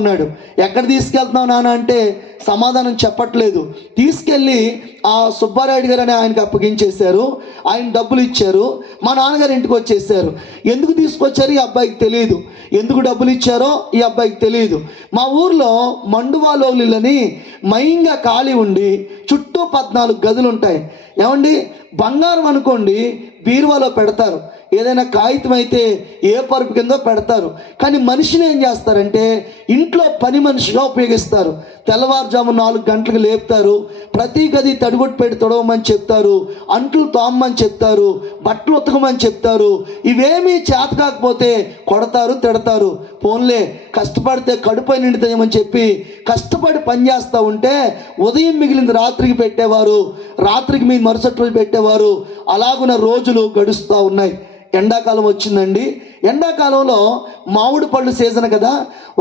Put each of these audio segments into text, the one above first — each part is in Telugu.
ఉన్నాడు. ఎక్కడ తీసుకెళ్తున్నావు నాన్న అంటే సమాధానం చెప్పట్లేదు. తీసుకెళ్ళి ఆ సుబ్బారాయుడు గారు అని ఆయనకు అప్పగించేశారు. ఆయన డబ్బులు ఇచ్చారు. మా నాన్నగారు ఇంటికి వచ్చేసారు. ఎందుకు తీసుకొచ్చారు ఈ అబ్బాయికి తెలియదు, ఎందుకు డబ్బులు ఇచ్చారో ఈ అబ్బాయికి తెలియదు. మా ఊర్లో మండువాలోళ్ళని మయంగా ఖాళీ ఉండి చుట్టూ 14 గదులు ఉంటాయి. ఏమండి, బంగారం అనుకోండి బీరువాలో పెడతారు, ఏదైనా కాగితం అయితే ఏ పరుపు కిందో పెడతారు. కానీ మనిషిని ఏం చేస్తారంటే ఇంట్లో పని మనిషిగా ఉపయోగిస్తారు. తెల్లవారుజాము 4 గంటలకు లేపుతారు, ప్రతి గది తడిగొట్టు పెట్టి తొడవమని చెప్తారు, అంట్లు తోమని చెప్తారు, బట్టలు ఉతకమని చెప్తారు. ఇవేమీ చేత కాకపోతే కొడతారు, తిడతారు. పోన్లే కష్టపడితే కడుపై నిండుతాయమని చెప్పి కష్టపడి పని చేస్తూ ఉంటే ఉదయం మిగిలింది రాత్రికి పెట్టేవారు, రాత్రికి మీ మరుసటి రోజు పెట్టేవారు. అలాగున్న రోజులు గడుస్తూ ఉన్నాయి. ఎండాకాలం వచ్చిందండి. ఎండాకాలంలో మామిడి పళ్ళు సీజన్ కదా,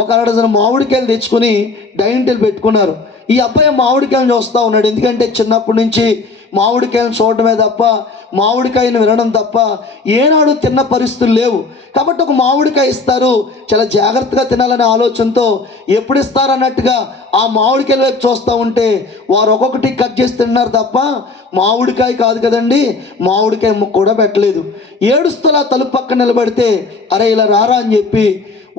ఒక 1 డజన్ మామిడికాయలు తెచ్చుకొని డైనింగ్ టేబుల్ పెట్టుకున్నారు. ఈ అబ్బాయి మామిడికాయలు చూస్తూ ఉన్నాడు. ఎందుకంటే చిన్నప్పటి నుంచి మామిడికాయలను చూడటమే తప్ప, మామిడికాయను వినడం తప్ప ఏనాడు తిన్న పరిస్థితులు లేవు. కాబట్టి ఒక మామిడికాయ ఇస్తారు, చాలా జాగ్రత్తగా తినాలనే ఆలోచనతో ఎప్పుడు ఇస్తారన్నట్టుగా ఆ మామిడికాయల వైపు చూస్తూ ఉంటే వారు ఒక్కొక్కటి కట్ చేసి తిన్నారు తప్ప మామిడికాయ కాదు కదండి, మామిడికాయ ముక్క కూడా పెట్టలేదు. ఏడుస్తూ తలుపు పక్కన నిలబడితే అరే ఇలా రారా అని చెప్పి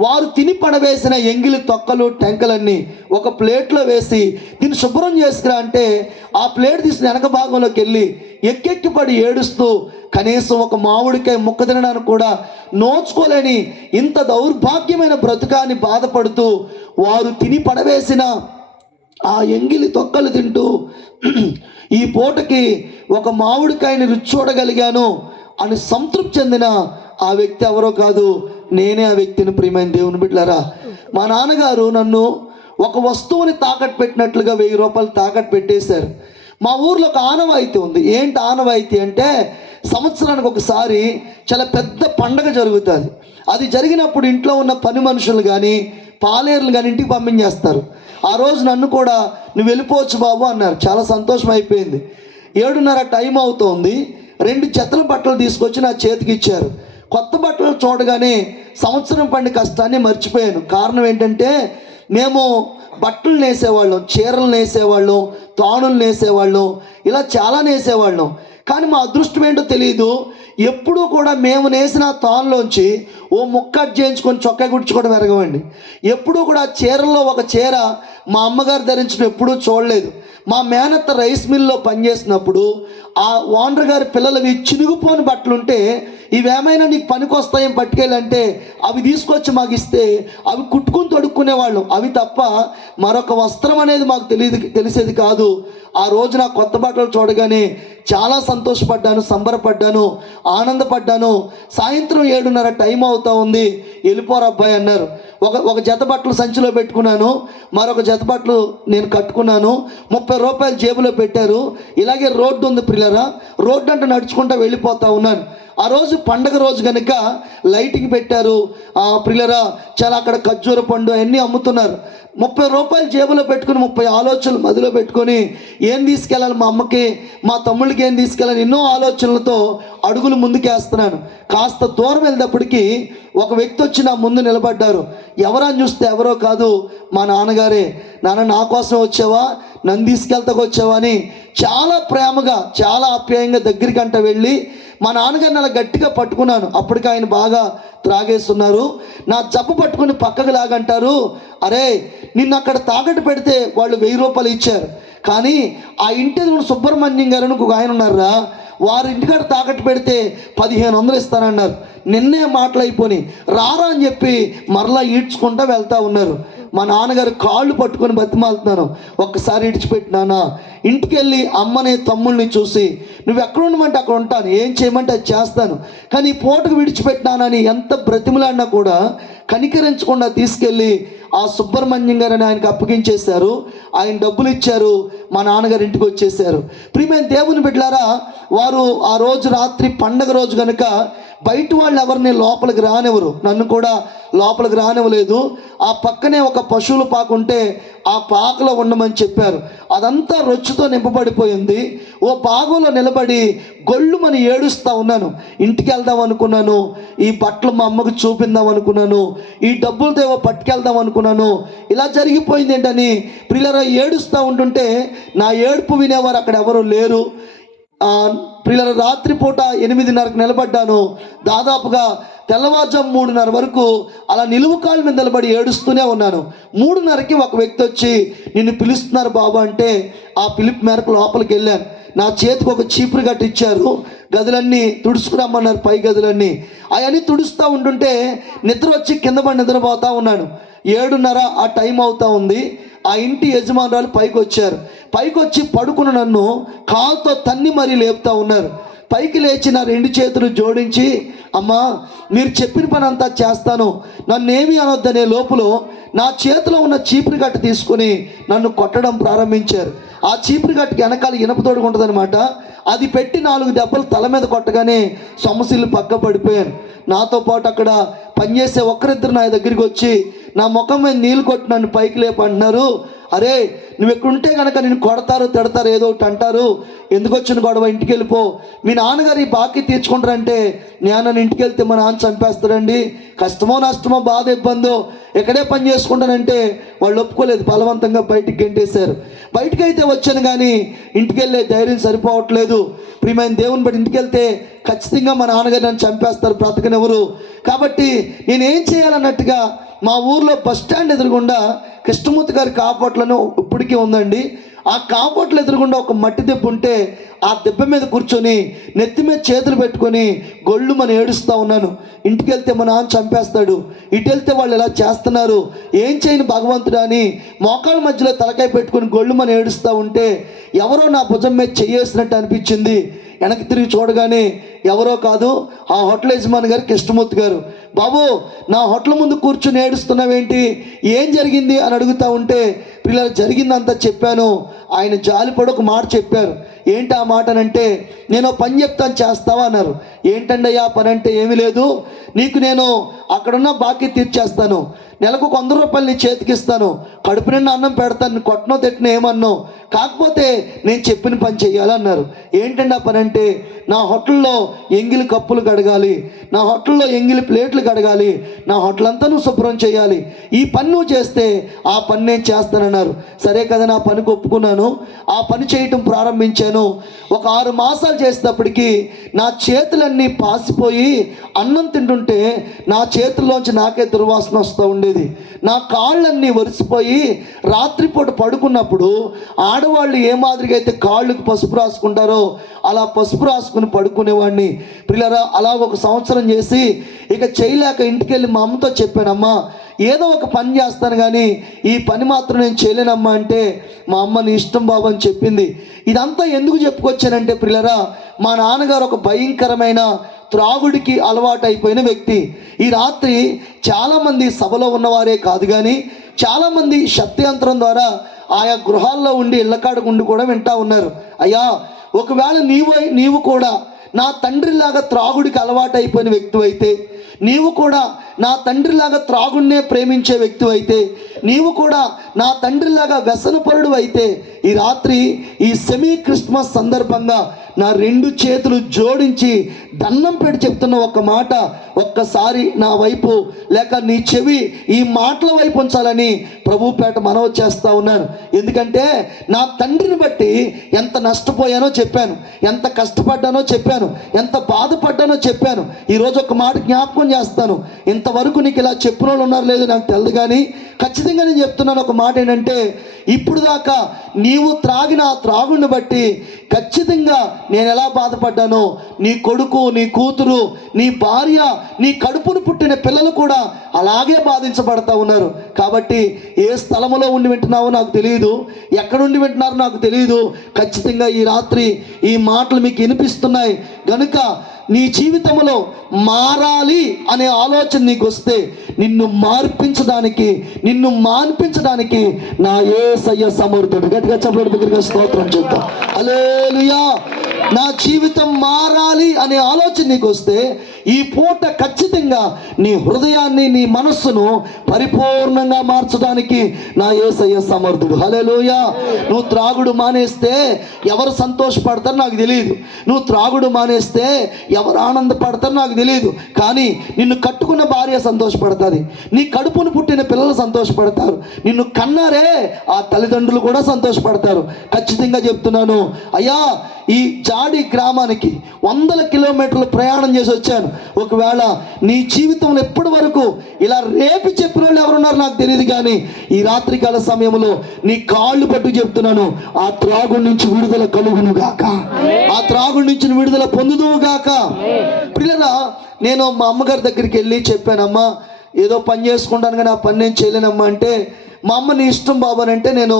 వారు తిని పడవేసిన ఎంగిలి తొక్కలు టెంకలన్నీ ఒక ప్లేట్లో వేసి దీన్ని శుభ్రం చేసుకురా అంటే ఆ ప్లేట్ తీసిన వెనక భాగంలోకి వెళ్ళి ఎక్కెక్కి పడి ఏడుస్తూ కనీసం ఒక మామిడికాయ ముక్క తినడానికి కూడా నోచుకోలేని ఇంత దౌర్భాగ్యమైన బ్రతుకాన్ని బాధపడుతూ వారు తిని పడవేసిన ఆ ఎంగిలి తొక్కలు తింటూ ఈ పూటకి ఒక మామిడికాయని రుచి చూడగలిగాను అని సంతృప్తి చెందిన ఆ వ్యక్తి ఎవరో కాదు, నేనే ఆ వ్యక్తిని. ప్రియమైన దేవుని బిడ్డలారా, మా నాన్నగారు నన్ను ఒక వస్తువుని తాకట్టు పెట్టినట్లుగా 1000 రూపాయలు తాకట్టు పెట్టేశారు. మా ఊర్లో ఒక ఆనవాయితీ ఉంది. ఏంటి ఆనవాయితీ అంటే సంవత్సరానికి ఒకసారి చాలా పెద్ద పండగ జరుగుతుంది. అది జరిగినప్పుడు ఇంట్లో ఉన్న పని మనుషులు కానీ పాలేర్లు కానీ ఇంటికి పంపించేస్తారు. ఆ రోజు నన్ను కూడా నువ్వు వెళ్ళిపోవచ్చు బాబు అన్నారు. చాలా సంతోషం అయిపోయింది. 7:30 టైం అవుతోంది. 2 జతల బట్టలు తీసుకొచ్చి నా చేతికి ఇచ్చారు. కొత్త బట్టలు చూడగానే సంవత్సరం పడిన కష్టాన్ని మర్చిపోయాను. కారణం ఏంటంటే మేము బట్టలు నేసేవాళ్ళం, చీరలు నేసేవాళ్ళం, తాణులు నేసేవాళ్ళం, ఇలా చాలా నేసేవాళ్ళం. కానీ మా అదృష్టం ఏంటో తెలియదు, ఎప్పుడూ కూడా మేము నేసిన తాన్లోంచి ఓ ముక్క చేయించుకొని చొక్కా గుడ్చుకోవడం ఎరగవండి. ఎప్పుడూ కూడా చీరల్లో ఒక చీర మా అమ్మగారు ధరించడం ఎప్పుడూ చూడలేదు. మా మేనత్త రైస్ మిల్లో పనిచేసినప్పుడు ఆ ఓనర్ గారి పిల్లలవి చినుగుపోని బట్టలు ఉంటే ఇవేమైనా నీకు పనికి వస్తాయని పట్టుకెళ్ళంటే అవి తీసుకొచ్చి మాకు ఇస్తే అవి కుట్టుకుని తొడుక్కునేవాళ్ళం. అవి తప్ప మరొక వస్త్రం అనేది మాకు తెలిసేది కాదు. ఆ రోజు నా కొత్త బట్టలు చూడగానే చాలా సంతోషపడ్డాను, సంబరపడ్డాను, ఆనందపడ్డాను. సాయంత్రం 7:30 టైం అవుతా ఉంది, వెళ్ళిపోరు అబ్బాయి అన్నారు. ఒక జత బట్టలు సంచిలో పెట్టుకున్నాను, మరొక జత బట్టలు నేను కట్టుకున్నాను. 30 రూపాయలు జేబులో పెట్టారు. ఇలాగే రోడ్డు ఉంది పిల్లరా, రోడ్డు అంటే నడుచుకుంటూ వెళ్ళిపోతా ఉన్నాను. ఆ రోజు పండగ రోజు కనుక లైటింగ్ పెట్టారు. పిల్లరా చాలా అక్కడ ఖర్జూర పండు అన్నీ అమ్ముతున్నారు. 30 రూపాయలు జేబులో పెట్టుకుని 30 ఆలోచనలు మదిలో పెట్టుకొని ఏం తీసుకెళ్ళాలి, మా అమ్మకి మా తమ్ముళ్ళకి ఏం తీసుకెళ్ళాలి, ఎన్నో ఆలోచనలతో అడుగులు ముందుకేస్తున్నాను. కాస్త దూరం వెళ్ళేటప్పటికి ఒక వ్యక్తి వచ్చి నా ముందు నిలబడ్డారు. ఎవరని చూస్తే ఎవరో కాదు, మా నాన్నగారే. నాన్న నా కోసం వచ్చావా, నన్ను తీసుకెళ్తాకు వచ్చావా అని చాలా ప్రేమగా చాలా ఆప్యాయంగా దగ్గరికి అంట వెళ్ళి మా నాన్నగారిని అలా గట్టిగా పట్టుకున్నాను. అప్పటికి ఆయన బాగా త్రాగేస్తున్నారు. నా జబ్బు పట్టుకుని పక్కకు లాగంటారు, అరే నిన్ను అక్కడ తాకట్టు పెడితే వాళ్ళు 1000 రూపాయలు ఇచ్చారు, కానీ ఆ ఇంటి సుబ్రహ్మణ్యం గారు ఒక ఆయన ఉన్నారా, వారి ఇంటికాడ తాకట్టు పెడితే 1500 ఇస్తానన్నారు. నిన్నే మాటలైపోయి రారా అని చెప్పి మరలా ఈడ్చుకుంటూ వెళ్తూ ఉన్నారు. మా నాన్నగారు కాళ్ళు పట్టుకొని బతిమాలుతున్నాను, ఒక్కసారి ఇడిచిపెట్టినానా. ఇంటికి వెళ్ళి అమ్మని తమ్ముళ్ళని చూసి నువ్వు ఎక్కడ ఉండమంటే అక్కడ ఉంటాను, ఏం చేయమంటే అది చేస్తాను, కానీ ఈ పూటకు విడిచిపెట్టినానని ఎంత బ్రతిమలాడినా కూడా కనికరించకుండా తీసుకెళ్ళి ఆ సుబ్రహ్మణ్యం గారిని ఆయనకు అప్పగించేశారు. ఆయన డబ్బులు ఇచ్చారు, మా నాన్నగారు ఇంటికి వచ్చేసారు. ప్రియమైన దేవుని బిడ్డలారా, వారు ఆ రోజు రాత్రి పండగ రోజు కనుక బయట వాళ్ళు ఎవరిని లోపలికి రానివ్వరు, నన్ను కూడా లోపలికి రానివ్వలేదు. ఆ పక్కనే ఒక పశువుల పాక ఉంటే ఆ పాకలో ఉండమని చెప్పారు. అదంతా రొచ్చుతో నింపబడిపోయింది. ఓ భాగంలో నిలబడి గొళ్ళుమని ఏడుస్తూ ఉన్నాను. ఇంటికి వెళ్దాం అనుకున్నాను, ఈ బట్టలు మా అమ్మకు చూపిందాం అనుకున్నాను, ఈ డబ్బులతో ఏవో పట్టుకెళ్దాం అనుకున్నాను. ఇలా జరిగిపోయింది ఏంటని ప్రియులారా ఏడుస్తూ ఉంటుంటే నా ఏడుపు వినేవారు అక్కడ ఎవరు లేరు. ప్రియులారా రాత్రిపూట 8:30కు నిలబడ్డాను. దాదాపుగా తెల్లవారుజాము 3:30 వరకు అలా నిలువు కాళ్ళ మీద నిలబడి ఏడుస్తూనే ఉన్నాను. 3:30కి ఒక వ్యక్తి వచ్చి నిన్ను పిలుస్తున్నారు బాబు అంటే ఆ పిలుపు మేరకు లోపలికి వెళ్ళాను. నా చేతికి ఒక చీపురు గట్ట ఇచ్చారు. గదులన్నీ తుడుచుకురమ్మన్నారు, పై గదులన్నీ. అవన్నీ తుడుస్తూ ఉంటుంటే నిద్ర వచ్చి కింద పడి నిద్రపోతూ ఉన్నాను. 7:30 ఆ టైం అవుతా ఉంది. ఆ ఇంటి యజమానురాలు పైకి వచ్చారు. పైకి వచ్చి పడుకున్న నన్ను కాలుతో తన్ని మరీ లేపుతా ఉన్నారు. పైకి లేచి నా 2 చేతులు జోడించి, అమ్మా మీరు చెప్పిన పని అంతా చేస్తాను, నన్నేమీ అనొద్దనే లోపల నా చేతిలో ఉన్న చీపురు గట్ట తీసుకుని నన్ను కొట్టడం ప్రారంభించారు. ఆ చీపురు గట్టుకి వెనకాల ఇనప తోడుగా ఉంటుంది అనమాట. అది పెట్టి 4 దెబ్బలు తల మీద కొట్టగానే సొమ్మసిల్లు పక్క పడిపోయాను. నాతో పాటు అక్కడ పనిచేసే ఒకరిద్దరు నా దగ్గరికి వచ్చి నా ముఖం మీద నీళ్ళు కొట్టి నన్ను పైకి లేపంటున్నారు. అరే నువ్వు ఎక్కడుంటే కనుక నేను కొడతారు, తిడతారు, ఏదో ఒకటి అంటారు, ఎందుకు వచ్చిన గొడవ, ఇంటికి వెళ్ళిపో, మీ నాన్నగారు ఈ బాకీ తీర్చుకుంటారంటే నేను ఇంటికి వెళ్తే మా నాన్న చంపేస్తారండి, కష్టమో నష్టమో బాధ ఇబ్బందో ఎక్కడే పని చేసుకుంటానంటే వాళ్ళు ఒప్పుకోలేదు. బలవంతంగా బయటికి గెంటేశారు. బయటికి అయితే వచ్చాను కానీ ఇంటికి వెళ్ళే ధైర్యం సరిపోవట్లేదు. ప్రియమైన దేవుని బట్టి ఇంటికి వెళ్తే ఖచ్చితంగా మా నాన్నగారు నన్ను చంపేస్తారు, బ్రతకనెవరు. కాబట్టి నేనేం చేయాలన్నట్టుగా మా ఊర్లో బస్ స్టాండ్ ఎదురుగుండా కృష్ణమూర్తి గారి కాపట్లను ఇప్పటికీ ఉందండి. ఆ కాపట్లు ఎదురుగుండా ఒక మట్టి దెబ్బ ఉంటే ఆ దెబ్బ మీద కూర్చొని నెత్తి మీద చేతులు పెట్టుకొని గొళ్ళు మన ఏడుస్తూ ఉన్నాను. ఇంటికి వెళ్తే మా నాన్న చంపేస్తాడు, ఇటు వెళ్తే వాళ్ళు ఎలా చేస్తున్నారు, ఏం చేయను భగవంతుడా అని మోకాళ్ళ మధ్యలో తలకాయ పెట్టుకొని గొళ్ళు మన ఏడుస్తూ ఉంటే ఎవరో నా భుజం మీద చెయ్యేసినట్టు అనిపించింది. వెనక్కి తిరిగి చూడగానే ఎవరో కాదు, ఆ హోటల్ యజమాని గారు కృష్ణమూర్తి గారు. బాబు నా హోటల్ ముందు కూర్చుని ఏడుస్తున్నావేంటి, ఏం జరిగింది అని అడుగుతూ ఉంటే పిల్లలు జరిగిందంతా చెప్పాను. ఆయన జాలిపడి ఒక మాట చెప్పారు. ఏంటి ఆ మాట అంటే, నేను పని చెప్తాను చేస్తావా అన్నారు. ఏంటండి ఆ పని అంటే, ఏమీ లేదు, నీకు నేను అక్కడున్న బాకీ తీర్చేస్తాను, నెలకు 100 రూపాయలు నీ చేతికి ఇస్తాను, కడుపు నిండా అన్నం పెడతాను, కొట్టనో తిట్టిన ఏమన్నో, కాకపోతే నేను చెప్పిన పని చెయ్యాలన్నారు. ఏంటండి ఆ పని అంటే, నా హోటల్లో ఎంగిలి కప్పులు కడగాలి, నా హోటల్లో ఎంగిలి ప్లేట్లు కడగాలి, నా హోటల్ అంతా నువ్వు శుభ్రం చేయాలి, ఈ పని నువ్వు చేస్తే ఆ పని నేను చేస్తానన్నారు. సరే కదా, నా పనికి ఒప్పుకున్నాను. ఆ పని చేయటం ప్రారంభించాను. ఒక 6 మాసాలు చేసేటప్పటికి నా చేతులన్నీ పాసిపోయి అన్నం తింటుంటే నా చేతుల్లోంచి నాకే దుర్వాసన వస్తూ ఉండేది. నా కాళ్ళన్నీ వరిసిపోయి రాత్రిపూట పడుకున్నప్పుడు ఆడవాళ్ళు ఏ మాదిరిగా అయితే కాళ్ళకు పసుపు రాసుకుంటారో అలా పసుపు రాసుకుని పడుకునేవాడిని. పిల్లరా అలా 1 సంవత్సరం చేసి ఇక చేయలేక ఇంటికి వెళ్ళి మా అమ్మతో చెప్పానమ్మా, ఏదో ఒక పని చేస్తాను కానీ ఈ పని మాత్రం నేను చేయలేనమ్మా అంటే మా అమ్మ నీ ఇష్టం బాబు అని చెప్పింది. ఇదంతా ఎందుకు చెప్పుకొచ్చానంటే పిల్లరా, మా నాన్నగారు ఒక భయంకరమైన త్రాగుడికి అలవాటు అయిపోయిన వ్యక్తి. ఈ రాత్రి చాలామంది సభలో ఉన్నవారే కాదు కానీ చాలామంది శబ్దయంత్రం ద్వారా ఆయా గృహాల్లో ఉండి ఇళ్ళకాడకు ఉండి కూడా వింటా ఉన్నారు. అయ్యా ఒకవేళ నీవు కూడా నా తండ్రిలాగా త్రాగుడికి అలవాటు అయిపోయిన వ్యక్తి అయితే, నీవు కూడా నా తండ్రిలాగా త్రాగుడినే ప్రేమించే వ్యక్తి అయితే, నీవు కూడా నా తండ్రిలాగా వ్యసనపరుడు అయితే ఈ రాత్రి ఈ సెమీ క్రిస్మస్ సందర్భంగా నా 2 చేతులు జోడించి దండం పెట్టి చెప్తున్న ఒక మాట ఒక్కసారి నా వైపు లేక నీ చెవి ఈ మాటల వైపు ఉంచాలని ప్రభుపేట మనవి చేస్తూ ఉన్నాను. ఎందుకంటే నా తండ్రిని బట్టి ఎంత నష్టపోయానో చెప్పాను, ఎంత కష్టపడ్డానో చెప్పాను, ఎంత బాధపడ్డానో చెప్పాను. ఈరోజు ఒక మాట జ్ఞాపకం చేస్తాను. ఇంతవరకు నీకు ఇలా చెప్పిన వాళ్ళు ఉన్నారు లేదు నాకు తెలియదు కానీ ఖచ్చితంగా నేను చెప్తున్నాను ఒక మాట ఏంటంటే, ఇప్పుడు దాకా నీవు త్రాగిన ఆ త్రాగుని బట్టి ఖచ్చితంగా నేను ఎలా బాధపడ్డానో నీ కొడుకు, నీ కూతురు, నీ భార్య, నీ కడుపును పుట్టిన పిల్లలు కూడా అలాగే బాధించబడతా ఉన్నారు. కాబట్టి ఏ స్థలములో ఉండి వింటున్నావో నాకు తెలియదు, ఎక్కడుండి వింటున్నారో నాకు తెలియదు. ఖచ్చితంగా ఈ రాత్రి ఈ మాటలు మీకు వినిపిస్తున్నాయి గనుక నీ జీవితంలో మారాలి అనే ఆలోచన నీకు వస్తే నిన్ను మార్పించడానికి, నిన్ను మాన్పించడానికి నా యేసయ్య సమర్థుడు. గట్టిగా చప్పటి దగ్గరగా స్తోత్రం చేద్దాం. హల్లెలూయా. నా జీవితం మారాలి అనే ఆలోచన నీకు వస్తే ఈ పూట ఖచ్చితంగా నీ హృదయాన్ని, నీ మనస్సును పరిపూర్ణంగా మార్చడానికి నా యేసయ్య సమర్థుడు. హల్లెలూయా. నువ్వు త్రాగుడు మానేస్తే ఎవరు సంతోషపడతారో నాకు తెలియదు, నువ్వు త్రాగుడు మానేస్తే ఎవరు ఆనందపడతారో నాకు తెలియదు, కానీ నిన్ను కట్టుకున్న భార్య సంతోషపడుతుంది, నీ కడుపును పుట్టిన పిల్లలు సంతోషపడతారు, నిన్ను కన్నారే ఆ తల్లిదండ్రులు కూడా సంతోషపడతారు. ఖచ్చితంగా చెప్తున్నాను అయ్యా, ఈ జాడి గ్రామానికి 100 కిలోమీటర్లు ప్రయాణం చేసి వచ్చాను. ఒకవేళ నీ జీవితంలో ఎప్పటి వరకు ఇలా రేపి చెప్పిన వాళ్ళు ఎవరున్నారు నాకు తెలియదు, కానీ ఈ రాత్రికాల సమయంలో నీ కాళ్ళు పట్టు చెప్తున్నాను, ఆ త్రాగుడి నుంచి విడుదల కలుగును గాక, ఆ త్రాగుడి నుంచి విడుదల పొందుదువు గాక. పిల్లరా, నేను మా అమ్మగారి దగ్గరికి వెళ్ళి చెప్పానమ్మా, ఏదో పని చేసుకుంటాను కానీ ఆ పని నేను చేయలేనమ్మా అంటే, మా అమ్మ నీ ఇష్టం బాబు అని అంటే, నేను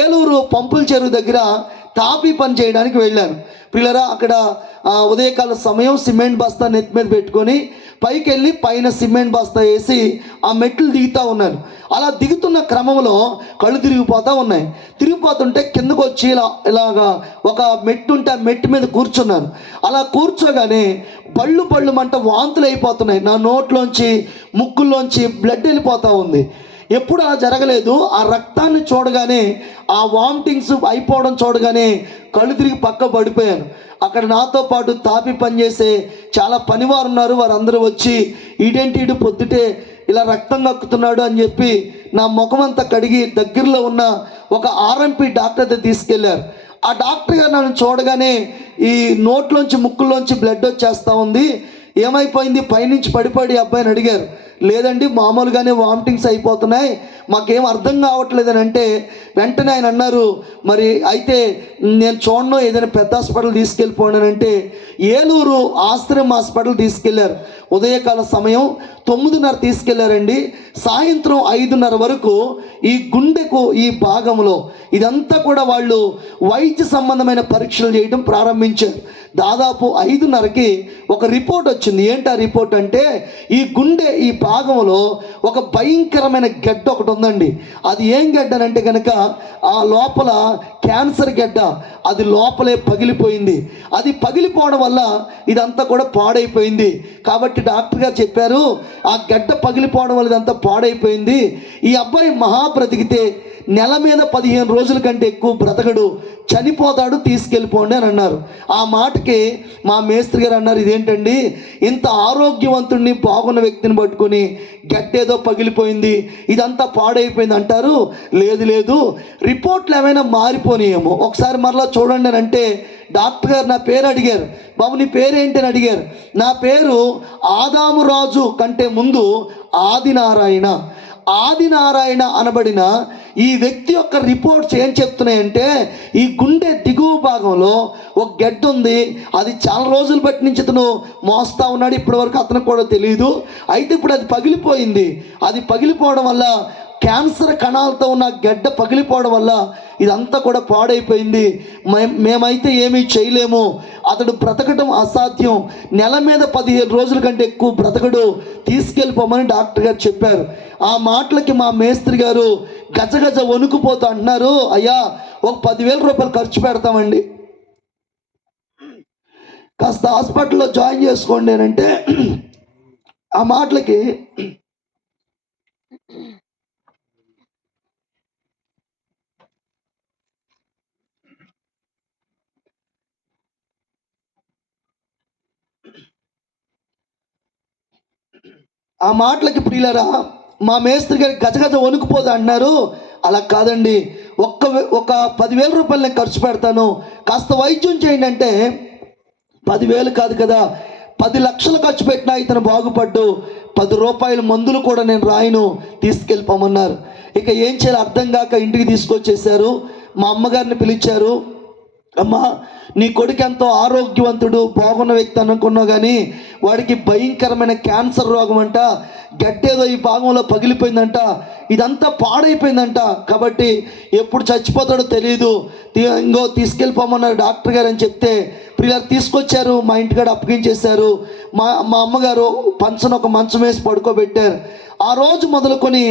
ఏలూరు పంపుల చెరువు దగ్గర తాపీ పని చేయడానికి వెళ్ళాను. పిల్లరా, అక్కడ ఉదయకాల సమయం సిమెంట్ బస్తా నెత్తి మీద పెట్టుకొని పైకి వెళ్ళి పైన సిమెంట్ బస్తా వేసి ఆ మెట్లు దిగుతూ ఉన్నాను. అలా దిగుతున్న క్రమంలో కళ్ళు తిరిగిపోతూ ఉన్నాయి. తిరిగిపోతుంటే కిందకు వచ్చి ఇలాగా ఒక మెట్టు ఉంటే ఆ మెట్టు మీద కూర్చున్నాను. అలా కూర్చోగానే బళ్ళు మంట వాంతులు అయిపోతున్నాయి. నా నోట్లోంచి ముక్కుల్లోంచి బ్లడ్ వెళ్ళిపోతూ ఉంది. ఎప్పుడు అలా జరగలేదు. ఆ రక్తాన్ని చూడగానే, ఆ వామిటింగ్స్ అయిపోవడం చూడగానే కళ్ళు తిరిగి పక్క పడిపోయాను. అక్కడ నాతో పాటు తాపి పనిచేసే చాలా పనివారు ఉన్నారు. వారందరూ వచ్చి ఈడేంటి పొద్దుటే ఇలా రక్తం కక్కుతున్నాడు అని చెప్పి నా ముఖం అంతా కడిగి దగ్గరలో ఉన్న ఒక ఆర్ఎంపీ డాక్టర్ దగ్గర తీసుకెళ్లారు. ఆ డాక్టర్ గారు నన్ను చూడగానే ఈ నోట్లోంచి ముక్కుల్లోంచి బ్లడ్ వచ్చేస్తూ ఉంది, ఏమైపోయింది, పైనుంచి పడిపడి అబ్బాయిని అడిగారు. లేదండి, మామూలుగానే వామిటింగ్స్ అయిపోతున్నాయి, మాకేం అర్థం కావట్లేదని అంటే, వెంటనే ఆయన అన్నారు, మరి అయితే నేను చూడను, ఏదైనా పెద్ద హాస్పిటల్ తీసుకెళ్ళిపోండి అంటే ఏలూరు ఆశ్రయం హాస్పిటల్ తీసుకెళ్లారు. ఉదయకాల సమయం 9:30 తీసుకెళ్లారండి. సాయంత్రం 5:30 వరకు ఈ గుండెకు ఈ భాగంలో ఇదంతా కూడా వాళ్ళు వైద్య సంబంధమైన పరీక్షలు చేయడం ప్రారంభించారు. దాదాపు 5:30కి ఒక రిపోర్ట్ వచ్చింది. ఏంటి ఆ రిపోర్ట్ అంటే, ఈ గుండె ఈ భాగంలో ఒక భయంకరమైన గడ్డ ఒకటి ఉందండి. అది ఏం గడ్డ అంటే కనుక ఆ లోపల క్యాన్సర్ గడ్డ, అది లోపలే పగిలిపోయింది. అది పగిలిపోవడం వల్ల ఇదంతా కూడా పాడైపోయింది. కాబట్టి డాక్టర్ గారు చెప్పారు, ఆ గడ్డ పగిలిపోవడం వల్ల ఇదంతా పాడైపోయింది, ఈ అబ్బాయి మహా బ్రతికితే నెల మీద 15 రోజుల కంటే ఎక్కువ బ్రతకడు, చనిపోతాడు, తీసుకెళ్ళిపోండి అని అన్నారు. ఆ మాటకి మా మేస్త్రి గారు అన్నారు, ఇదేంటండి ఇంత ఆరోగ్యవంతుడిని బాగున్న వ్యక్తిని పట్టుకొని గడ్డేదో పగిలిపోయింది, ఇదంతా పాడైపోయింది అంటారు. లేదు రిపోర్ట్లు ఏమైనా మారిపోయాయేమో, ఒకసారి మరలా చూడండి అని అంటే, డాక్టర్ గారు నా పేరు అడిగారు. బాబు నీ పేరేంటి అని అడిగారు. నా పేరు ఆదాము రాజు కంటే ముందు ఆదినారాయణ అనబడిన ఈ వ్యక్తి యొక్క రిపోర్ట్స్ ఏం చెప్తున్నాయంటే, ఈ గుండె దిగువ భాగంలో ఒక గడ్డ ఉంది. అది చాలా రోజులు బట్టి నుంచి అతను మోస్తా ఉన్నాడు, ఇప్పటి వరకు అతనికి కూడా తెలియదు. అయితే ఇప్పుడు అది పగిలిపోయింది. అది పగిలిపోవడం వల్ల, క్యాన్సర్ కణాలతో ఉన్న గడ్డ పగిలిపోవడం వల్ల ఇదంతా కూడా పాడైపోయింది. మేమైతే ఏమీ చేయలేము, అతడు బ్రతకడం అసాధ్యం, నెల మీద 15 రోజుల కంటే ఎక్కువ బ్రతకడు, తీసుకెళ్ళిపోమని డాక్టర్ గారు చెప్పారు. ఆ మాటలకి మా మేస్త్రి గారు గజగజ వణుకుపోతూ అంటున్నారు, అయ్యా ఒక 10,000 రూపాయలు ఖర్చు పెడతామండి, కాస్త హాస్పిటల్లో జాయిన్ చేసుకోండి అని అంటే, ఆ మాటలకి ప్రియులారా, మా మేస్త్రి గారికి గజగజ వణుకుపోదు అంటున్నారు. అలా కాదండి, ఒక 10,000 రూపాయలు నేను ఖర్చు పెడతాను, కాస్త వైద్యం చేయండి అంటే, 10,000 కాదు కదా, 10 లక్షలు ఖర్చు పెట్టినా ఇతను బాగుపడ్డు, 10 రూపాయల మందులు కూడా నేను రాయను, తీసుకెళ్ళిపోమన్నారు. ఇక ఏం చేయాలి అర్థం కాక ఇంటికి తీసుకొచ్చేసారు. మా అమ్మగారిని పిలిచారు. అమ్మా, నీ కొడుకు ఎంతో ఆరోగ్యవంతుడు, బాగున్న వ్యక్తి అనుకున్నావు, కానీ వాడికి భయంకరమైన క్యాన్సర్ రోగం అంట, గడ్డేదో ఈ భాగంలో పగిలిపోయిందంట, ఇదంతా పాడైపోయిందంట, కాబట్టి ఎప్పుడు చచ్చిపోతాడో తెలియదు, ఇంకో తీసుకెళ్ళిపోమన్నారు డాక్టర్ గారు అని చెప్తే, పిల్లలు తీసుకొచ్చారు, మా ఇంటికాడ అప్పగించేశారు. మా అమ్మగారు పంచన ఒక మంచం వేసి పడుకోబెట్టారు. ఆ రోజు మొదలుకొని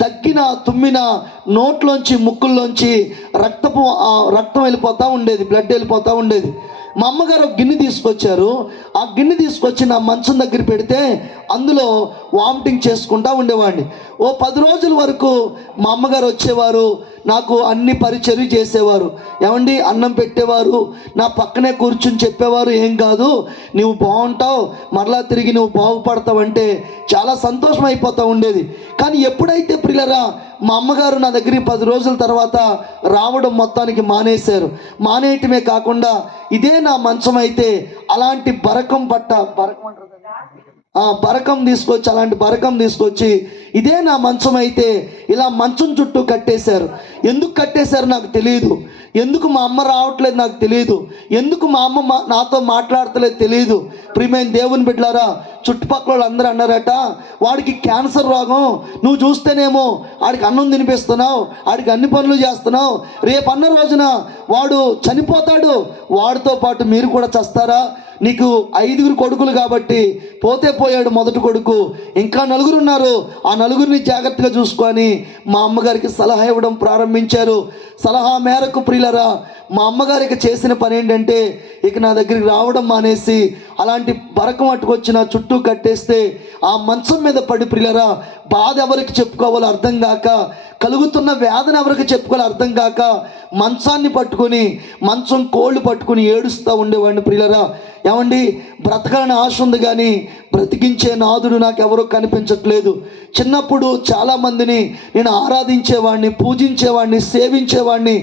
దగ్గిన తుమ్మిన నోట్లోంచి ముక్కుల్లోంచి రక్తం వెళ్ళిపోతూ ఉండేది, బ్లడ్ వెళ్ళిపోతూ ఉండేది. మా అమ్మగారు ఒక గిన్నె తీసుకొచ్చారు. ఆ గిన్నె తీసుకొచ్చి నా మంచం దగ్గర పెడితే అందులో వామిటింగ్ చేసుకుంటా ఉండేవాడిని. ఓ 10 రోజుల వరకు మా అమ్మగారు వచ్చేవారు, నాకు అన్ని పరిచర్య చేసేవారు. ఏమండి, అన్నం పెట్టేవారు, నా పక్కనే కూర్చుని చెప్పేవారు, ఏం కాదు నువ్వు బాగుంటావు, మరలా తిరిగి నువ్వు బాగుపడతావు అంటే చాలా సంతోషం అయిపోతూ ఉండేది. కానీ ఎప్పుడైతే ప్రియులరా మా అమ్మగారు నా దగ్గరికి 10 రోజుల తర్వాత రావడం మొత్తానికి మానేశారు. మానేయటమే కాకుండా ఇదే నా మంచం అయితే అలాంటి బరకం తీసుకొచ్చి అలాంటి బరకం తీసుకొచ్చి ఇదే నా మంచం అయితే ఇలా మంచం చుట్టూ కట్టేశారు. ఎందుకు కట్టేశారు నాకు తెలియదు. ఎందుకు మా అమ్మ రావట్లేదు నాకు తెలియదు. ఎందుకు మా అమ్మ నాతో మాట్లాడతలేదు తెలియదు. ప్రియమైన దేవుని బిడ్డలారా, చుట్టుపక్కల వాళ్ళు అందరూ అన్నారట, వాడికి క్యాన్సర్ రోగం, నువ్వు చూస్తేనేమో వాడికి అన్నం తినిపిస్తున్నావు, వాడికి అన్ని పనులు చేస్తున్నావు, రేపు అన్న రోజున వాడు చనిపోతాడు, వాడితో పాటు మీరు కూడా చస్తారా? నీకు 5 కొడుకులు కాబట్టి పోతే పోయాడు మొదటి కొడుకు, ఇంకా 4 ఉన్నారు, ఆ 4 జాగ్రత్తగా చూసుకొని మా అమ్మగారికి సలహా ఇవ్వడం ప్రారంభించారు. సలహా మేరకు ప్రియులరా మా అమ్మగారికి చేసిన పని ఏంటంటే ఇక నా దగ్గరికి రావడం మానేసి అలాంటి బరకం అట్టుకొచ్చి నా చుట్టూ కట్టేస్తే ఆ మంచం మీద పడి ప్రియులరా బాధ ఎవరికి చెప్పుకోవాలో అర్థం కాక, కలుగుతున్న వేదన ఎవరికి చెప్పుకోవాలో అర్థం కాక మంచాన్ని పట్టుకొని మంచం కోళ్ళు పట్టుకొని ఏడుస్తూ ఉండేవాడిని ప్రియులరా. ఏమండి, బ్రతకాలని ఆశ ఉంది కానీ బ్రతికించే నాదుడు నాకు ఎవరో కనిపించట్లేదు. చిన్నప్పుడు చాలామందిని నేను ఆరాధించేవాడిని, పూజించేవాడిని, సేవించేవాడిని.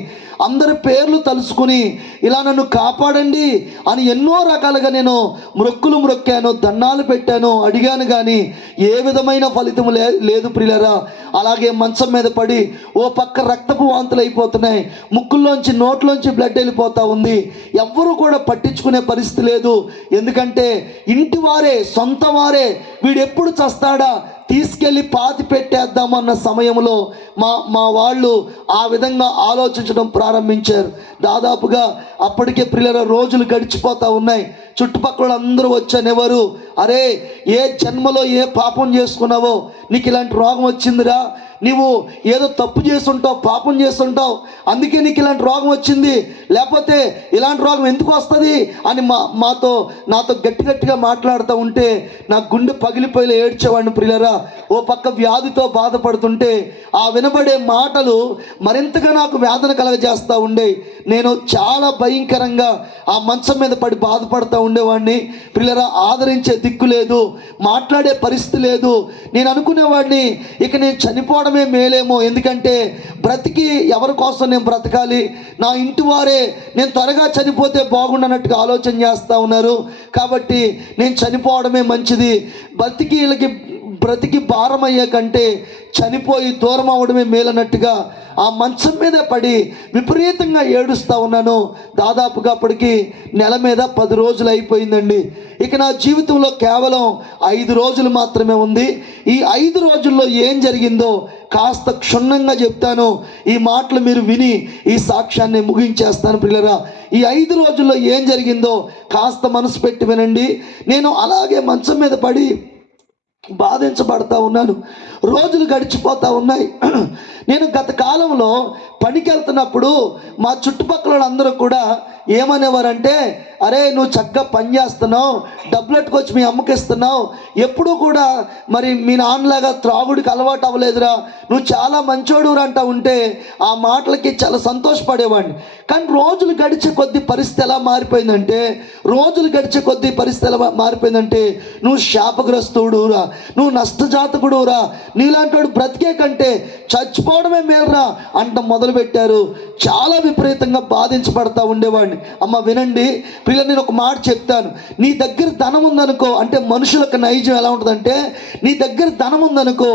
అందరి పేర్లు తలుసుకుని ఇలా నన్ను కాపాడండి అని ఎన్నో రకాలుగా నేను మొక్కాను, దండాలు పెట్టాను, అడిగాను, కానీ ఏ విధమైన ఫలితం లేదు ప్రియులరా. అలాగే మంచం మీద పడి ఓ పక్క రక్తపు వాంతులు అయిపోతున్నాయి, ముక్కుల్లోంచి నోట్లోంచి బ్లడ్ వెళ్ళిపోతూ ఉంది. ఎవ్వరూ కూడా పట్టించుకునే పరిస్థితి లేదు. ఎందుకంటే ఇంటి వారే, సొంత వారే వీడు ఎప్పుడు చస్తాడా తీసుకెళ్ళి పాతి పెట్టేద్దామన్న సమయంలో మా వాళ్ళు ఆ విధంగా ఆలోచించడం ప్రారంభించారు. దాదాపుగా అప్పటికే ప్రియుల రోజులు గడిచిపోతూ ఉన్నాయి. చుట్టుపక్కల అందరూ వచ్చానెవరు, అరే ఏ జన్మలో ఏ పాపం చేసుకున్నావో నీకు ఇలాంటి రోగం వచ్చిందిరా, నీవు ఏదో తప్పు చేస్తుంటావు, పాపం చేస్తుంటావు, అందుకే నీకు ఇలాంటి రోగం వచ్చింది, లేకపోతే ఇలాంటి రోగం ఎందుకు వస్తుంది అని నాతో గట్టిగా మాట్లాడుతూ ఉంటే నా గుండె పగిలిపోయి ఏడ్చేవాడిని ప్రియులరా. ఓ పక్క వ్యాధితో బాధపడుతుంటే ఆ వినబడే మాటలు మరింతగా నాకు వేదన కలగజేస్తూ ఉండే. నేను చాలా భయంకరంగా ఆ మంచం మీద పడి బాధపడుతూ ఉండేవాడిని ప్రియులరా. ఆదరించే దిక్కు లేదు, మాట్లాడే పరిస్థితి లేదు. నేను అనుకునేవాడిని ఇక నేను చనిపోవడమే మేలేమో, ఎందుకంటే బ్రతికి ఎవరి కోసం నేను బ్రతకాలి, నా ఇంటి వారే నేను త్వరగా చనిపోతే బాగుండన్నట్టుగా ఆలోచన చేస్తూ ఉన్నారు, కాబట్టి నేను చనిపోవడమే మంచిది, బ్రతికి భారం అయ్యే కంటే చనిపోయి దూరం అవ్వడమే మేలన్నట్టుగా ఆ మంచం మీద పడి విపరీతంగా ఏడుస్తూ ఉన్నాను. దాదాపుగా అప్పటికి నెల మీద 10 రోజులు అయిపోయిందండి. ఇక నా జీవితంలో కేవలం 5 రోజులు మాత్రమే ఉంది. ఈ 5 రోజుల్లో ఏం జరిగిందో కాస్త క్షుణ్ణంగా చెప్తాను. ఈ మాటలు మీరు విని ఈ సాక్ష్యాన్ని ముగించేస్తాను ప్రియులరా. ఈ 5 రోజుల్లో ఏం జరిగిందో కాస్త మనసు పెట్టి వినండి. నేను అలాగే మంచం మీద పడి బాధించబడతా ఉన్నాను. రోజులు గడిచిపోతూ ఉన్నాయి. నేను గత కాలంలో పనికి వెళ్తున్నప్పుడు మా చుట్టుపక్కల అందరూ కూడా ఏమనేవారంటే, అరే నువ్వు చక్కగా పని చేస్తున్నావు, డబ్బులు ఎట్టుకొచ్చి మీ అమ్మకి ఇస్తున్నావు, ఎప్పుడూ కూడా మరి మీ నాన్నలాగా త్రాగుడికి అలవాటు అవ్వలేదురా, నువ్వు చాలా మంచోడురా అంటా ఉంటే ఆ మాటలకి చాలా సంతోషపడేవాడిని. కానీ రోజులు గడిచే కొద్ది పరిస్థితి ఎలా మారిపోయిందంటే నువ్వు శాపగ్రస్తుడురా, నువ్వు నష్టజాతకుడురా, నీలాంటి వాడు బ్రతికే కంటే చచ్చిపోవడమే మేలురా అంట మొదలుపెట్టారు. చాలా విపరీతంగా బాధించబడతా ఉండేవాడిని. అమ్మ వినండి పిల్లలు, నేను ఒక మాట చెప్తాను. నీ దగ్గర ధనం ఉందనుకో, అంటే మనుషులకు నైజం ఎలా ఉంటుందంటే, నీ దగ్గర ధనం ఉందనుకో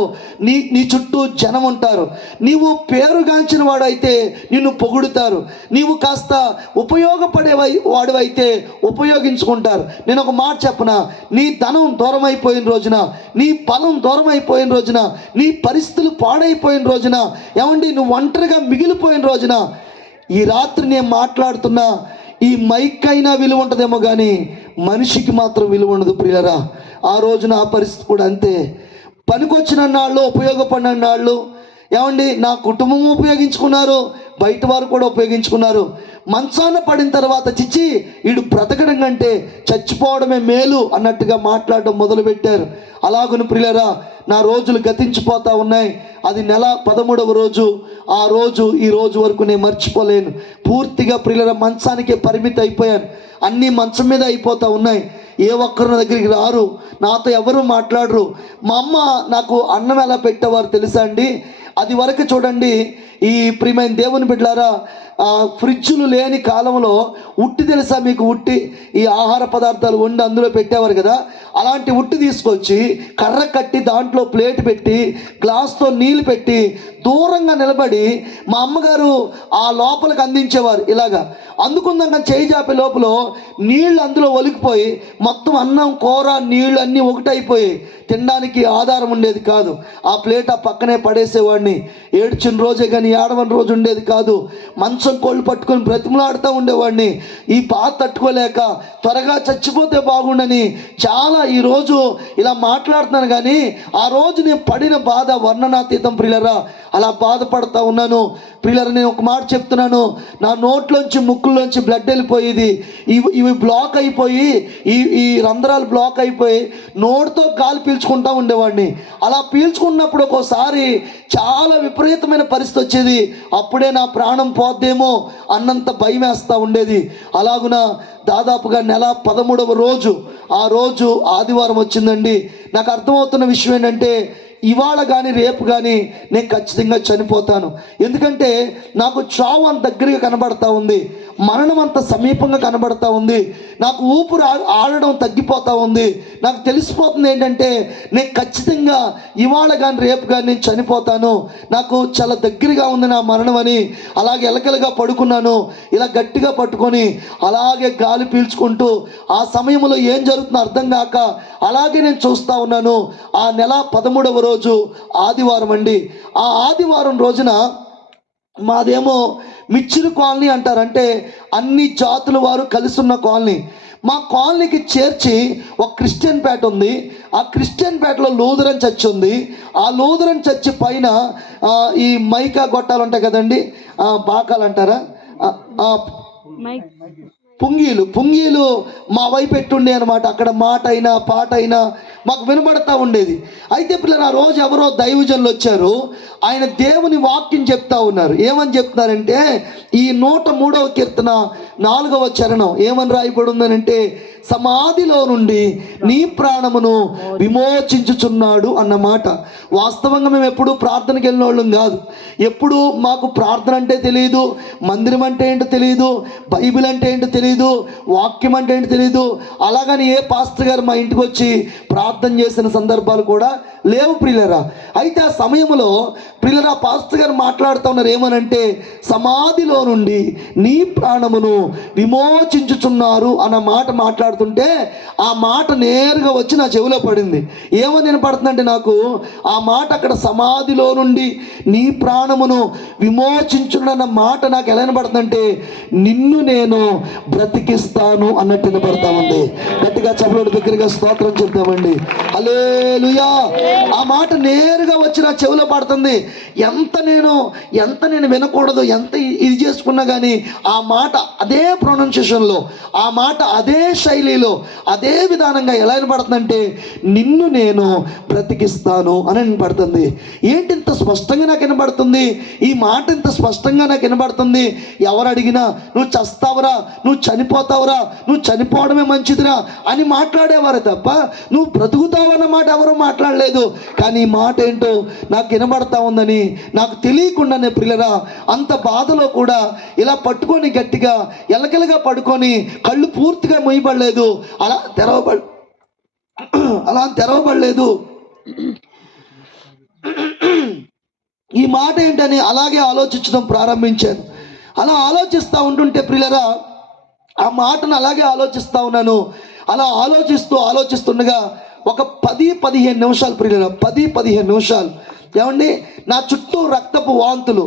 నీ చుట్టూ జనం ఉంటారు. నీవు పేరుగాంచిన వాడైతే నిన్ను పొగుడుతారు, నీవు కాస్త ఉపయోగపడే వాడివైతే ఉపయోగించుకుంటారు. నేను ఒక మాట చెప్పనా, నీ ధనం దూరం అయిపోయిన రోజున, నీ బలం దూరం అయిపోయిన రోజున, నీ పరిస్థితులు పాడైపోయిన రోజున, ఏమండి నువ్వు ఒంటరిగా మిగిలిపోయిన రోజున, ఈ రాత్రి నేను మాట్లాడుతున్నా ఈ మైక్ అయినా విలువ ఉంటుందేమో కానీ మనిషికి మాత్రం విలువ ఉండదు ప్రియులరా. ఆ రోజున ఆ పరిస్థితి కూడా అంతే. పనికొచ్చిన నాళ్ళు, ఉపయోగపడిన నాళ్ళు, ఏమండి నా కుటుంబం ఉపయోగించుకున్నారు, బయట వారు కూడా ఉపయోగించుకున్నారు. మంచాన పడిన తర్వాత చిచ్చి వీడు బ్రతకడం కంటే చచ్చిపోవడమే మేలు అన్నట్టుగా మాట్లాడడం మొదలుపెట్టారు. అలాగును ప్రియులారా, నా రోజులు గతించిపోతా ఉన్నాయి. అది నెల 13వ రోజు. ఆ రోజు ఈ రోజు వరకు నేను మర్చిపోలేను. పూర్తిగా ప్రియులారా మంచానికే పరిమితి అయిపోయాను. అన్నీ మంచం మీద అయిపోతూ ఉన్నాయి. ఏ ఒక్కరు నా దగ్గరికి రారు, నాతో ఎవరు మాట్లాడరు. మా అమ్మ నాకు అన్నం ఎలా పెట్టేవారు తెలుసా అండి? అది వరకు చూడండి, ఈ ప్రియమైన దేవుని బిడ్డలారా, ఫ్రిడ్జ్లు లేని కాలంలో ఉట్టి తెలుసా మీకు? ఉట్టి ఈ ఆహార పదార్థాలు వండి అందులో పెట్టేవారు కదా. అలాంటి ఉట్టి తీసుకొచ్చి కర్ర కట్టి దాంట్లో ప్లేట్ పెట్టి గ్లాస్తో నీళ్ళు పెట్టి దూరంగా నిలబడి మా అమ్మగారు ఆ లోపలికి అందించేవారు. ఇలాగా అందుకుందాక చేయి జాపే లోపల నీళ్ళు అందులో ఒలికిపోయి మొత్తం అన్నం కూర నీళ్ళు అన్నీ ఒకటైపోయి తినడానికి ఆధారం ఉండేది కాదు. ఆ ప్లేట్ ఆ పక్కనే పడేసేవాడిని. ఏడ్చిన రోజే కానీ ఏడవని రోజు ఉండేది కాదు. మంచం కోళ్ళు పట్టుకొని బ్రతిమలాడుతూ ఉండేవాడిని. ఈ బాధ తట్టుకోలేక త్వరగా చచ్చిపోతే బాగుండని చాలా ఈరోజు ఇలా మాట్లాడుతున్నాను. కానీ ఆ రోజు నేను పడిన బాధ వర్ణనాతీతం ప్రియులరా. అలా బాధపడతా ఉన్నాను ప్రియులరా. నేను ఒక మాట చెప్తున్నాను, నా నోట్లోంచి ముక్కుల్లోంచి బ్లడ్ వెళ్ళిపోయేది. ఇవి బ్లాక్ అయిపోయి ఈ రంధ్రాలు బ్లాక్ అయిపోయి నోటితో గాలి పీల్చుకుంటూ ఉండేవాడిని. అలా పీల్చుకున్నప్పుడు ఒక్కోసారి చాలా విపరీతమైన పరిస్థితి వచ్చేది. అప్పుడే నా ప్రాణం పోద్దేమో అన్నంత భయం వేస్తూ ఉండేది. అలాగున దాదాపుగా నెల 13వ రోజు, ఆ రోజు ఆదివారం వచ్చిందండి. నాకు అర్థమవుతున్న విషయం ఏంటంటే ఇవాళ కానీ రేపు కానీ నేను ఖచ్చితంగా చనిపోతాను. ఎందుకంటే నాకు చావు అంత దగ్గరగా కనబడతా ఉంది, మరణం అంత సమీపంగా కనబడతా ఉంది. నాకు ఊపిరి ఆడడం తగ్గిపోతూ ఉంది. నాకు తెలిసిపోతుంది ఏంటంటే నేను ఖచ్చితంగా ఇవాళ కానీ రేపు కానీ నేను చనిపోతాను. నాకు చాలా దగ్గరగా ఉంది నా మరణం అని అలాగే ఎలకలుగా పడుకున్నాను. ఇలా గట్టిగా పట్టుకొని అలాగే గాలి పీల్చుకుంటూ ఆ సమయంలో ఏం జరుగుతుందో అర్థం కాక అలాగే నేను చూస్తూ ఉన్నాను. ఆ నెల 13వ రోజు ఆదివారం అండి. ఆ ఆదివారం రోజున మాదేమో మిచ్చిరి కాలనీ అంటారు, అంటే అన్ని జాతుల వారు కలిసి ఉన్న కాలనీ. మా కాలనీకి చేర్చి ఒక క్రిస్టియన్ పేట ఉంది. ఆ క్రిస్టియన్ పేటలో లూథరన్ చర్చ్ ఉంది. ఆ లూథరన్ చర్చ్ పైన ఈ మైకా గొట్టాలు ఉంటాయి కదండి, బాకాలు అంటారా, పుంగీలు మా వైపు పెట్టుండే అనమాట. అక్కడ మాట అయినా పాట అయినా మాకు వినబడతా ఉండేది. అయితే పిల్లలు ఆ రోజు ఎవరో దైవజనులు వచ్చారు. ఆయన దేవుని వాక్యం చెప్తా ఉన్నారు. ఏమని చెప్తున్నారంటే ఈ 103వ కీర్తన 4వ చరణం ఏమని రాయబడి ఉందనంటే, సమాధిలో నుండి నీ ప్రాణమును విమోచించుచున్నాడు అన్నమాట. వాస్తవంగా మేము ఎప్పుడు ప్రార్థనకి వెళ్ళిన వాళ్ళం కాదు. ఎప్పుడు మాకు ప్రార్థన అంటే తెలియదు, మందిరం అంటే ఏంటో తెలియదు, బైబిల్ అంటే ఏంటో తెలియదు, వాక్యం అంటే ఏంటో తెలియదు. అలాగని ఏ పాస్టర్ గారు మా ఇంటికి వచ్చి ప్రార్థన చేసిన సందర్భాలు కూడా లేవు ప్రియులరా. అయితే ఆ సమయంలో ప్రియులరా పాస్టర్ గారు మాట్లాడుతూ ఉన్నారు. ఏమనంటే సమాధిలో నుండి నీ ప్రాణమును విమోచించుచున్నారు అన్న మాట మాట్లాడుతుంటే ఆ మాట నేరుగా వచ్చి నా చెవిలో పడింది. ఏమని వినపడుతుందంటే నాకు ఆ మాట అక్కడ సమాధిలో నుండి నీ ప్రాణమును విమోచించున్న మాట నాకు ఎలా వినపడుతుందంటే నిన్ను నేను బ్రతికిస్తాను అన్నట్టు వినపడతా ఉంది. గట్టిగా చప్పట్ల దగ్గరగా స్తోత్రం చెప్తామండి. హల్లెలూయా. ఆ మాట నేరుగా వచ్చి నా చెవిలో పడుతుంది. ఎంత నేను వినకూడదు, ఎంత ఇది చేసుకున్నా కానీ ఆ మాట అదే ప్రొనౌన్సియేషన్లో, ఆ మాట అదే శైలిలో, అదే విధానంగా ఎలా వినపడుతుందంటే నిన్ను నేను బ్రతికిస్తాను అని వినపడుతుంది. ఏంటి ఇంత స్పష్టంగా నాకు వినపడుతుంది? ఈ మాట ఇంత స్పష్టంగా నాకు వినపడుతుంది. ఎవరు అడిగినా నువ్వు చస్తావురా, నువ్వు చనిపోతావురా, నువ్వు చనిపోవడమే మంచిదిరా అని మాట్లాడేవారు తప్ప నువ్వు బ్రతుకుతావన్న మాట ఎవరు మాట్లాడలేదు. కానీ ఈ మాట ఏంటో నాకు వినబడతా ఉందని నాకు తెలియకుండానే ప్రియులరా అంత బాధలో కూడా ఇలా పట్టుకొని గట్టిగా ఎలకలుగా పడుకొని కళ్ళు పూర్తిగా మొయ్యబడలేదు, అలా తెరవబడలేదు. ఈ మాట ఏంటని అలాగే ఆలోచించడం ప్రారంభించాను. అలా ఆలోచిస్తూ ఉంటుంటే ప్రియులరా ఆ మాటను అలాగే ఆలోచిస్తూ ఉన్నాను. అలా ఆలోచిస్తుండగా ఒక 10-15 నిమిషాలు ప్రియులరా, 10-15 నిమిషాలు ఏమండి నా చుట్టూ రక్తపు వాంతులు.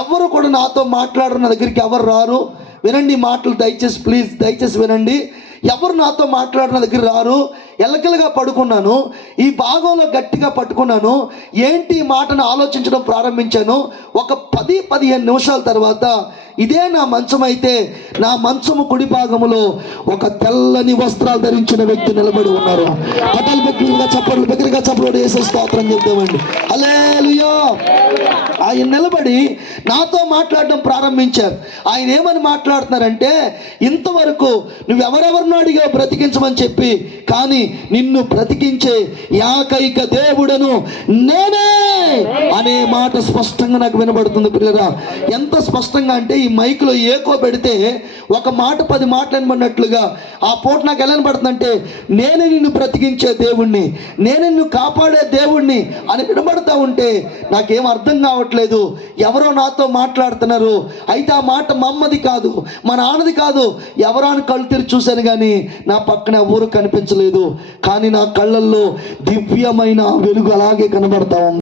ఎవరు కూడా నాతో మాట్లాడరు, నా దగ్గరికి ఎవరు రారు. వినండి మాటలు దయచేసి, ప్లీజ్ దయచేసి వినండి. ఎవరు నాతో మాట్లాడిన దగ్గర రారు. ఎలకలుగా పడుకున్నాను. ఈ భాగంలో గట్టిగా పట్టుకున్నాను. ఏంటి ఈ మాటను ఆలోచించడం ప్రారంభించాను. ఒక 10-15 నిమిషాల తర్వాత ఇదే నా మంచం అయితే నా మంచము కుడి భాగములో ఒక తెల్లని వస్త్రాలు ధరించిన వ్యక్తి నిలబడి ఉన్నారు. పటాలు బిగ్గరగా చప్పట్లు వేసే స్తోత్రం చెప్తామండి. హల్లెలూయా. ఆయన నిలబడి నాతో మాట్లాడడం ప్రారంభించారు. ఆయన ఏమని మాట్లాడుతున్నారంటే, ఇంతవరకు నువ్వెవరెవరినో అడిగా బ్రతికించమని చెప్పి, కానీ నిన్ను బ్రతికించే ఏకైక దేవుడను నేనే అనే మాట స్పష్టంగా నాకు వినబడుతుంది పిల్లరా. ఎంత స్పష్టంగా అంటే ఈ మైక్లో ఏకో పెడితే ఒక మాట 10 మాటలు వినబడినట్లుగా ఆ పూట నాకు ఎలా వినబడుతుందంటే, నేనే నిన్ను బ్రతికించే దేవుణ్ణి, నేనే నిన్ను కాపాడే దేవుణ్ణి అని వినబడుతూ ఉంటే నాకేం అర్థం కావట్లేదు. ఎవరో నాతో మాట్లాడుతున్నారు. అయితే ఆ మాట మా అమ్మది కాదు, మా నాన్నది కాదు. ఎవరో అని కళ్ళు తెరిచి చూశాను కానీ నా పక్కన ఎవరు కనిపించలేదు. కానీ నా కళ్ళల్లో దివ్యమైన వెలుగు అలాగే కనబడతా ఉంది.